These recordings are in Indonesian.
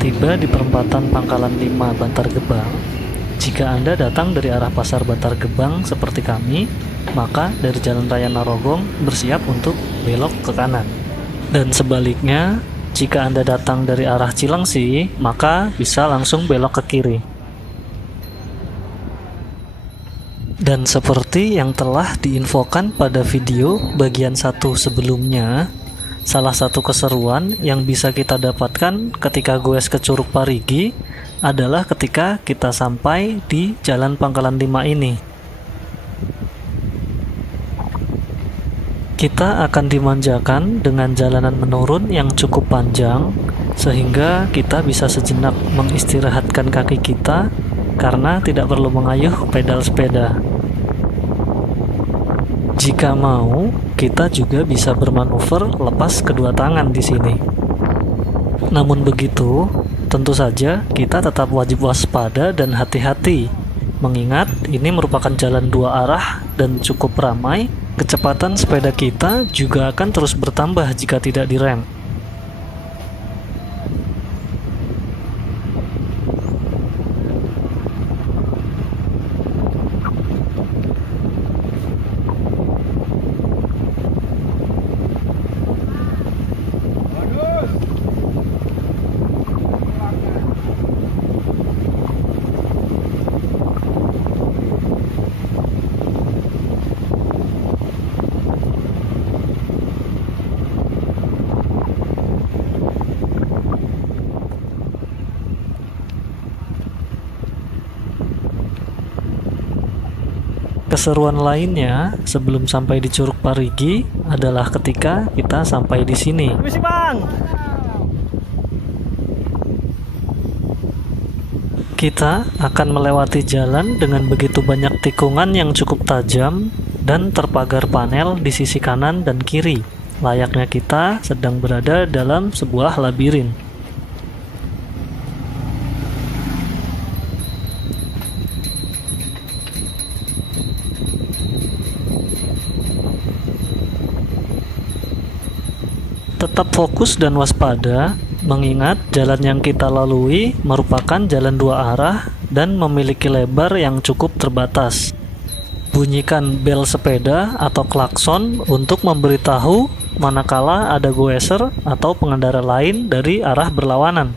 tiba di perempatan Pangkalan 5 Bantar Gebang. Jika Anda datang dari arah Pasar Bantar Gebang seperti kami, maka dari Jalan Raya Narogong bersiap untuk belok ke kanan. Dan sebaliknya, jika Anda datang dari arah Cilengsi, maka bisa langsung belok ke kiri. Dan seperti yang telah diinfokan pada video bagian 1 sebelumnya, salah satu keseruan yang bisa kita dapatkan ketika goes ke Curug Parigi adalah ketika kita sampai di Jalan Pangkalan 5 ini. Kita akan dimanjakan dengan jalanan menurun yang cukup panjang, sehingga kita bisa sejenak mengistirahatkan kaki kita karena tidak perlu mengayuh pedal sepeda. Jika mau, kita juga bisa bermanuver lepas kedua tangan di sini. Namun begitu, tentu saja kita tetap wajib waspada dan hati-hati, mengingat ini merupakan jalan dua arah dan cukup ramai. Kecepatan sepeda kita juga akan terus bertambah jika tidak direm. Keseruan lainnya sebelum sampai di Curug Parigi adalah ketika kita sampai di sini. Kita akan melewati jalan dengan begitu banyak tikungan yang cukup tajam dan terpagar panel di sisi kanan dan kiri. Layaknya kita sedang berada dalam sebuah labirin. Tetap fokus dan waspada, mengingat jalan yang kita lalui merupakan jalan dua arah dan memiliki lebar yang cukup terbatas. Bunyikan bel sepeda atau klakson untuk memberitahu manakala ada goeser atau pengendara lain dari arah berlawanan.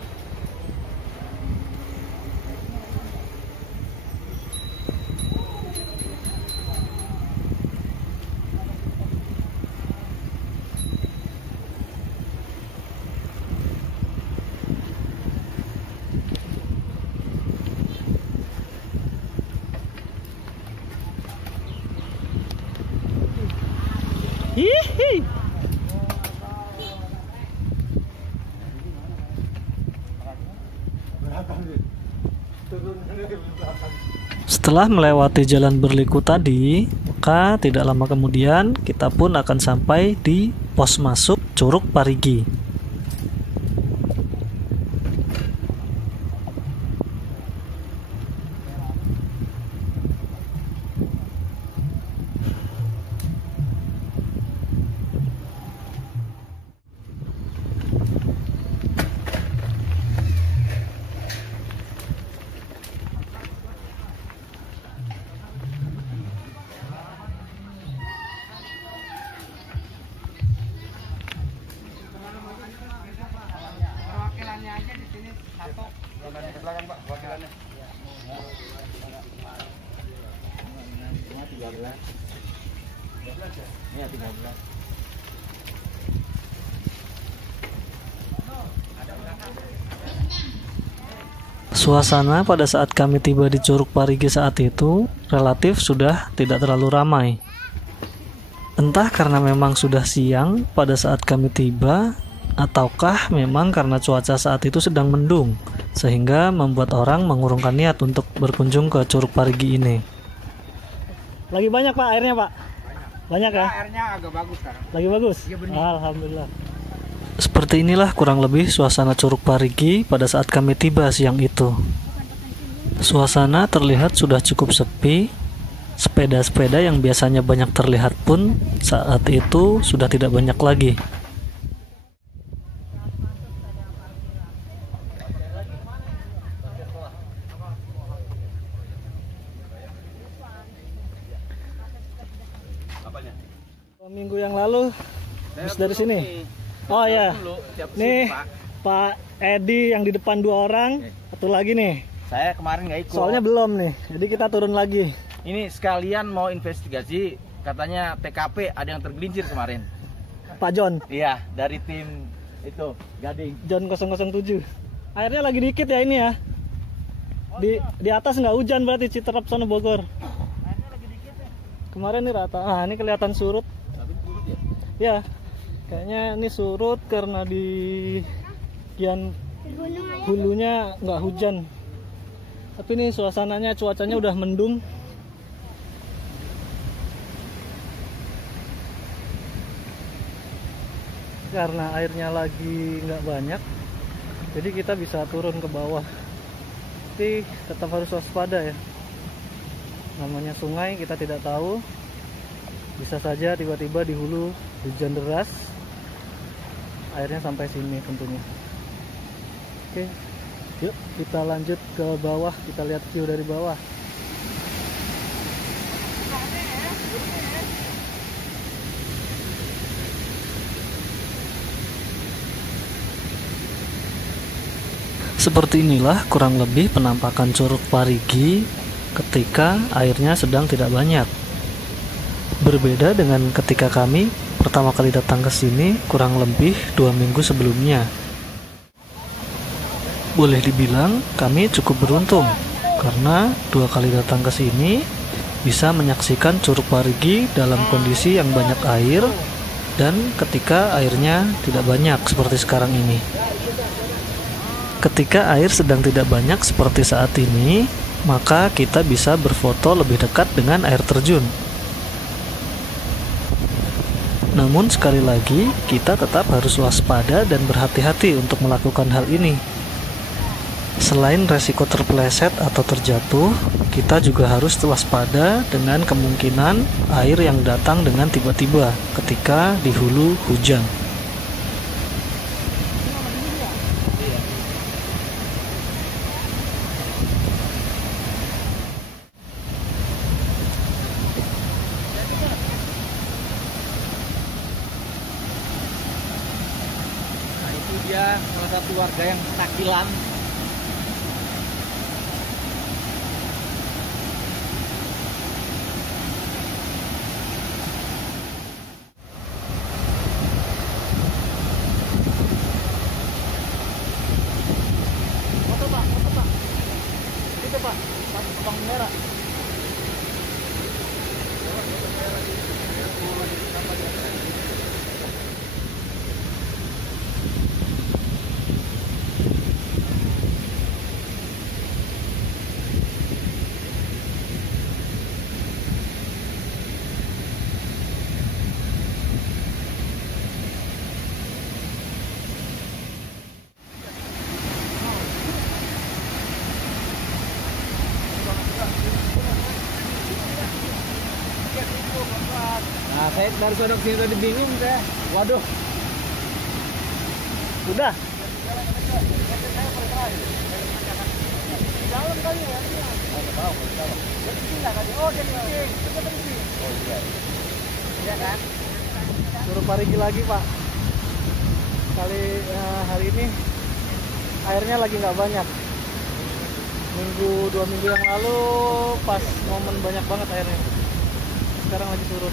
Hihi. Setelah melewati jalan berliku tadi, maka tidak lama kemudian kita pun akan sampai di pos masuk Curug Parigi. Suasana pada saat kami tiba di Curug Parigi saat itu relatif sudah tidak terlalu ramai. Entah karena memang sudah siang pada saat kami tiba, ataukah memang karena cuaca saat itu sedang mendung, sehingga membuat orang mengurungkan niat untuk berkunjung ke Curug Parigi ini. Lagi banyak Pak airnya Pak? Banyak ya? Airnya agak bagus sekarang. Lagi bagus? Ya, alhamdulillah. Seperti inilah kurang lebih suasana Curug Parigi pada saat kami tiba siang itu. Suasana terlihat sudah cukup sepi. Sepeda-sepeda yang biasanya banyak terlihat pun saat itu sudah tidak banyak lagi. 2 minggu yang lalu habis dari sini. Oh ya, nih Pak Edi yang di depan 2 orang, satu lagi nih. Saya kemarin nggak ikut. Soalnya belum nih, jadi kita turun lagi. Ini sekalian mau investigasi, katanya TKP ada yang tergelincir kemarin. Pak John. Iya, dari tim itu Gading. John 007. Airnya lagi dikit ya ini ya. Di atas nggak hujan berarti Citerap sono Bogor. Airnya lagi dikit ya. Kemarin nih rata. Ah, ini kelihatan surut. Tapi surut ya? Ya, kayaknya ini surut karena di bagian hulunya nggak hujan. Tapi ini suasananya, cuacanya udah mendung. Karena airnya lagi nggak banyak, jadi kita bisa turun ke bawah. Tapi tetap harus waspada ya. Namanya sungai, kita tidak tahu. Bisa saja tiba-tiba di hulu hujan deras, airnya sampai sini tentunya. Oke, yuk kita lanjut ke bawah, kita lihat view dari bawah. Seperti inilah kurang lebih penampakan Curug Parigi ketika airnya sedang tidak banyak. Berbeda dengan ketika kami pertama kali datang ke sini kurang lebih 2 minggu sebelumnya. Boleh dibilang kami cukup beruntung karena 2 kali datang ke sini bisa menyaksikan Curug Parigi dalam kondisi yang banyak air dan ketika airnya tidak banyak seperti sekarang ini. Ketika air sedang tidak banyak seperti saat ini, maka kita bisa berfoto lebih dekat dengan air terjun. Namun sekali lagi, kita tetap harus waspada dan berhati-hati untuk melakukan hal ini. Selain resiko terpeleset atau terjatuh, kita juga harus waspada dengan kemungkinan air yang datang dengan tiba-tiba ketika di hulu hujan. Dia salah satu warga yang takilan. Foto Pak. Itu Pak, Bang merah. Nah, saya baru sodok sini tadi bingung saya. Waduh. Udah. Dalam kali ya. Oh, jadi iya kan? Curug Parigi lagi Pak. Hari ini airnya lagi nggak banyak. 2 minggu yang lalu pas momen banyak banget airnya. Sekarang lagi turun.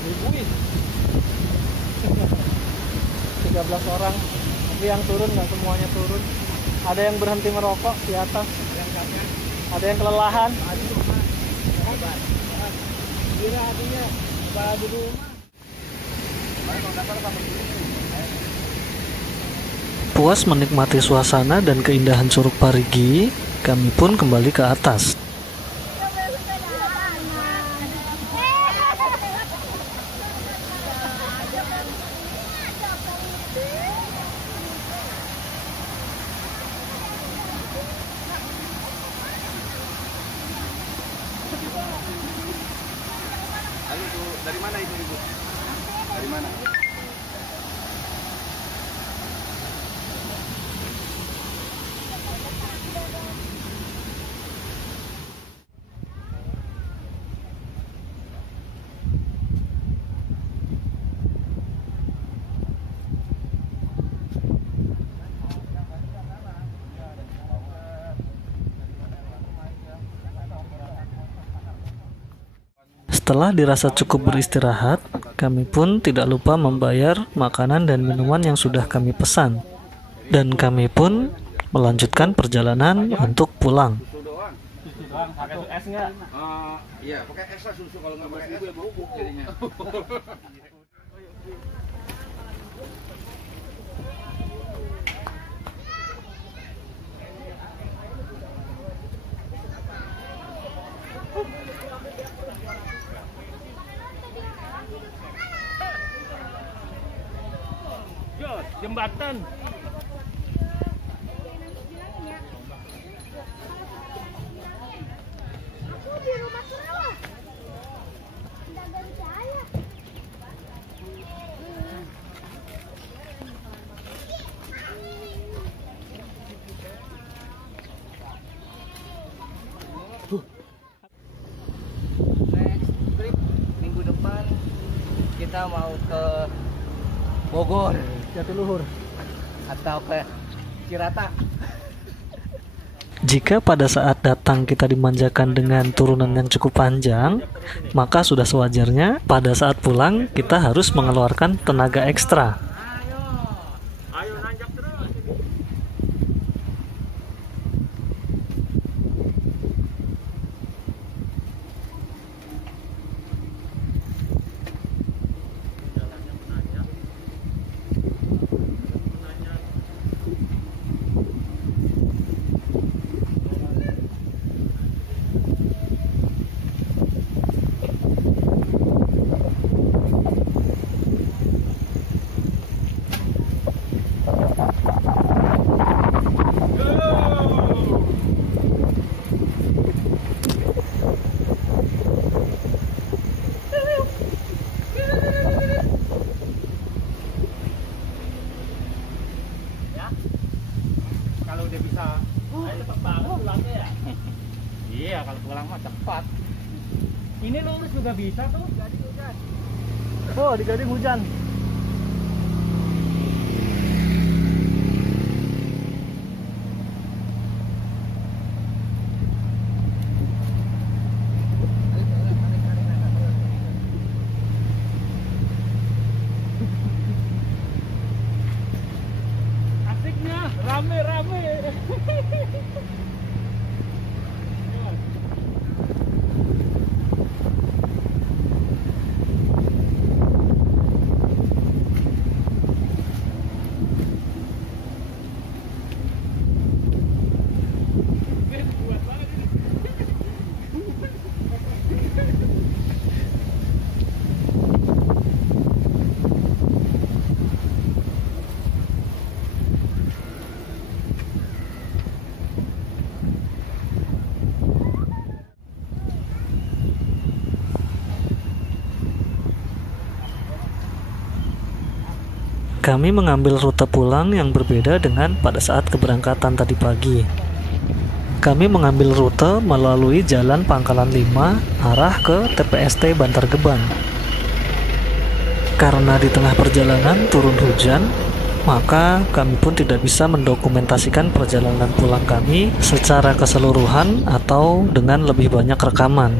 Ribuin. 13 orang. Tapi yang turun nggak semuanya turun. Ada yang berhenti merokok di atas. Ada yang kelelahan. Kira hatinya kepala di rumah. Puas menikmati suasana dan keindahan Curug Parigi, kami pun kembali ke atas. Lalu dari mana itu Ibu? Dari mana? Setelah dirasa cukup beristirahat, kami pun tidak lupa membayar makanan dan minuman yang sudah kami pesan. Dan kami pun melanjutkan perjalanan untuk pulang. Pakai es nggak? Iya, pakai es lah susu, kalau nggak pakai es ya bubuk jadinya. Jembatan. Next trip minggu depan kita mau ke Bogor, Jatiluhur, atau ke Cirata. Jika pada saat datang kita dimanjakan dengan turunan yang cukup panjang, maka sudah sewajarnya pada saat pulang kita harus mengeluarkan tenaga ekstra. Ayo nanjak terus. Kalau udah bisa, cepat banget pulangnya ya. Iya, kalau pulang mah cepat. Ini lurus juga bisa tuh. Gading hujan. Oh, di Gading hujan. Asiknya rame-rame. Kami mengambil rute pulang yang berbeda dengan pada saat keberangkatan tadi pagi. Kami mengambil rute melalui Jalan Pangkalan 5 arah ke TPST Bantar Gebang. Karena di tengah perjalanan turun hujan, maka kami pun tidak bisa mendokumentasikan perjalanan pulang kami secara keseluruhan atau dengan lebih banyak rekaman.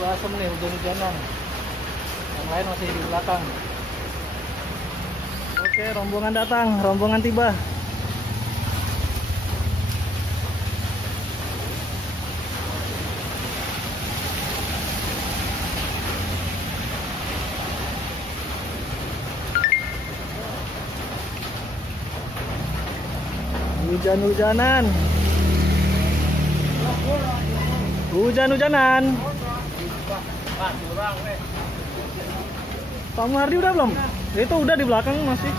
kabut asem nih, hujan-hujanan. Yang lain masih di belakang. Oke, rombongan datang, rombongan tiba. Hujan-hujanan. Hujan-hujanan. Pak Muhardi udah belum? Itu udah di belakang masih.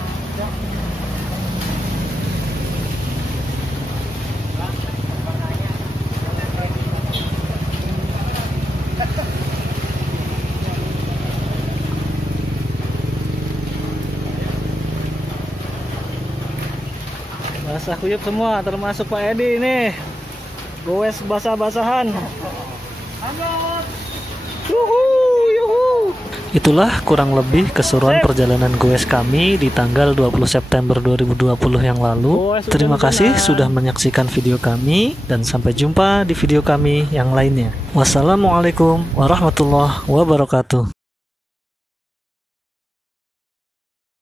Basah kuyup semua, termasuk Pak Edi nih. Goes basah-basahan. Yuhu, yuhu. Itulah kurang lebih keseruan perjalanan goes kami di tanggal 20 September 2020 yang lalu. Terima kasih sudah menyaksikan video kami dan sampai jumpa di video kami yang lainnya. Wassalamualaikum warahmatullahi wabarakatuh.